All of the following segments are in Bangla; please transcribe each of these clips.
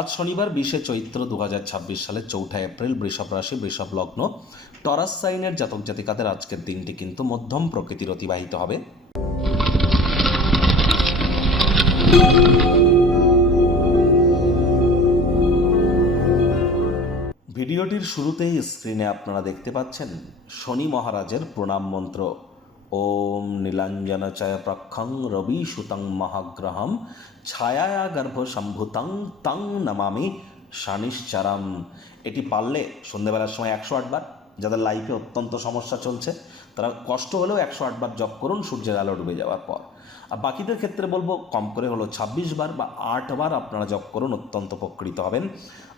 আজ শনিবার 20শে চৈত্র 2026 সালের 4 এপ্রিল, বৃষভ রাশি, বৃষভ লগ্ন, টরাস সাইনের জাতক জাতিকাদের আজকের দিনটি কিন্তু মধ্যম প্রকৃতির অতিবাহিত হবে। ভিডিওটির শুরুতেই স্ক্রিনে আপনারা দেখতে পাচ্ছেন শনি মহারাজের প্রণাম মন্ত্র। ওম নীলাঞ্জনচয় প্রক্ষং রবি সুতং মহাগ্রহম ছায়া গর্ভ সম্ভুতং তং নমামি শানিশ্চারাম। এটি পারলে সন্ধ্যেবেলার সময় 108 বার, যাদের লাইফে অত্যন্ত সমস্যা চলছে তারা কষ্ট হলেও 108 বার জপ করুন সূর্যের আলো ডুবে যাওয়ার পর। আর বাকিদের ক্ষেত্রে বলবো কম করে হলো 26 বার বা 8 বার আপনারা জপ করুন, অত্যন্ত উপকৃত হবেন।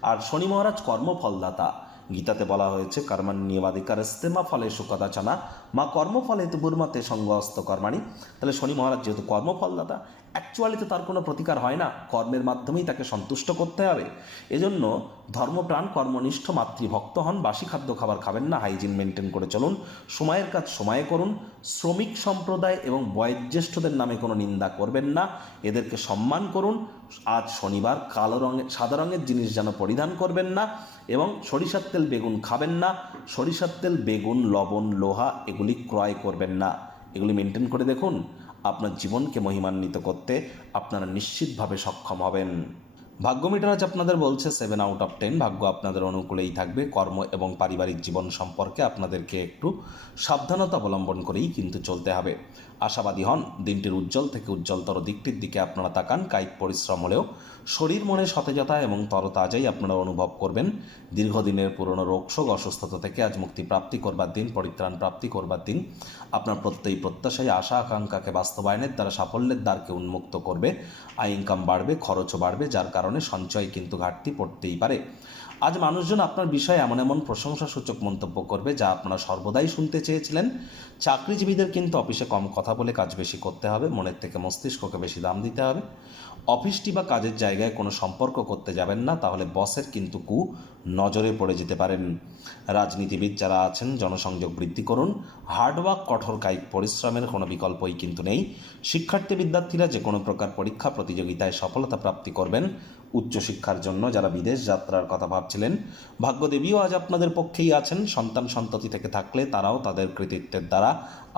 আর শনি মহারাজ কর্মফলদাতা। গীতাতে বলা হয়েছে কর্মাণ্যেবাধিকার ইস্তেমা ফলে সুকদাচনা মা কর্মফলে তুর্মাতে সঙ্গস্ত কর্মাণী। তাহলে শনি মহারাজ যেহেতু কর্মফলদাতা, অ্যাকচুয়ালিতে তার কোনো প্রতিকার হয় না, কর্মের মাধ্যমেই তাকে সন্তুষ্ট করতে হবে। এজন্য ধর্মপ্রাণ কর্মনিষ্ঠ মাতৃভক্ত হন, বাসি খাদ্য খাবার খাবেন না, হাইজিন মেনটেন করে চলুন, সময়ের কাজ সময়ে করুন, শ্রমিক সম্প্রদায় এবং বয়োজ্যেষ্ঠদের নামে কোনো নিন্দা করবেন না, এদেরকে সম্মান করুন। আজ শনিবার কালো রঙের সাদা রঙের জিনিস যেন পরিধান করবেন না, এবং সরিষার তেল বেগুন খাবেন না, সরিষার তেল বেগুন লবণ লোহা এগুলি ক্রয় করবেন না। এগুলি মেনটেন করে দেখুন, আপনার জীবনকে মহিমান্বিত করতে আপনারা নিশ্চিতভাবে সক্ষম হবেন। ভাগ্য মিটার আজ আপনাদের বলছে 7 আউট অফ 10, ভাগ্য আপনাদের অনুকূলেই থাকবে। কর্ম এবং পারিবারিক জীবন সম্পর্কে আপনাদেরকে একটু সাবধানতা অবলম্বন করেই কিন্তু চলতে হবে। আশাবাদী হন, দিনটির উজ্জ্বল থেকে উজ্জ্বলতর দিকটির দিকে আপনারা তাকান। কায়িক পরিশ্রম হলেও শরীর মনে সতেজতা এবং তরতাজাই আপনারা অনুভব করবেন। দীর্ঘদিনের পুরনো রোগশোক অসুস্থতা থেকে আজ মুক্তি প্রাপ্তি করবার দিন, পরিত্রাণ প্রাপ্তি করবার দিন। আপনার প্রত্যয়ী প্রত্যাশায় আশা আকাঙ্ক্ষাকে বাস্তবায়নের দ্বারা সাফল্যের দ্বারকে উন্মুক্ত করবে। আয় ইনকাম বাড়বে, খরচও বাড়বে, যার কারণে সঞ্চয় কিন্তু ঘাটতি পড়তেই পারে। আজ মানুষজন আপনার বিষয়ে এমন এমন প্রশংসাসূচক মন্তব্য করবে যা আপনারা সর্বদাই শুনতে চেয়েছিলেন। চাকরিজীবীদের কিন্তু অফিসে কম কথা বলে কাজ বেশি করতে হবে, মনের থেকে মস্তিষ্ককে বেশি দাম দিতে হবে। অফিসটি বা কাজের জায়গায় কোনো সম্পর্ক করতে যাবেন না, তাহলে বসের কিন্তু নজরে পড়ে যেতে পারেন। রাজনীতিবিদ যারা আছেন জনসংযোগ বৃদ্ধি করুন। হার্ডওয়ার্ক, কঠোর কায়িক পরিশ্রমের কোনো বিকল্পই কিন্তু নেই। শিক্ষার্থী বিদ্যার্থীরা যে কোনো প্রকার পরীক্ষা প্রতিযোগিতায় সফলতা প্রাপ্তি করবেন। উচ্চশিক্ষার জন্য যারা বিদেশ যাত্রার কথা ভাবছিলেন, ভাগ্যদেবীও আজ আপনাদের পক্ষেই আছেন। সন্তান সন্ততি থেকে থাকলে তারাও তাদের কৃতিত্বের দ্বারা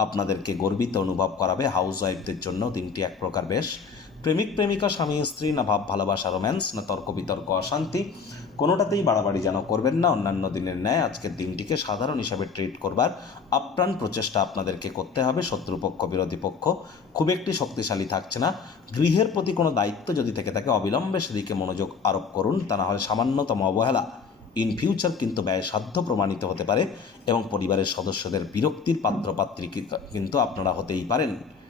আপনাদেরকে গর্বিত অনুভব করাবে। হাউস ওয়াইফদের জন্য দিনটি এক প্রকার বেশ। প্রেমিক প্রেমিকা, স্বামী স্ত্রী, না ভাব ভালোবাসা রোম্যান্স, না তর্ক বিতর্ক অশান্তি, কোনোটাতেই বাড়াবাড়ি যেন করবেন না। অন্যান্য দিনের ন্যায় আজকের দিনটিকে সাধারণ হিসাবে ট্রিট করবার আপ্রাণ প্রচেষ্টা আপনাদেরকে করতে হবে। শত্রুপক্ষ বিরোধী পক্ষ খুব একটি শক্তিশালী থাকছে না। গৃহের প্রতি কোনো দায়িত্ব যদি থেকে থাকে অবিলম্বে সেদিকে মনোযোগ আরোপ করুন, তা না হলে সামান্যতম অবহেলা ইন ফিউচার কিন্তু ব্যয়সাধ্য প্রমাণিত হতে পারে এবং পরিবারের সদস্যদের বিরক্তির পাত্রপাত্রী কিন্তু আপনারা হতেই পারেন।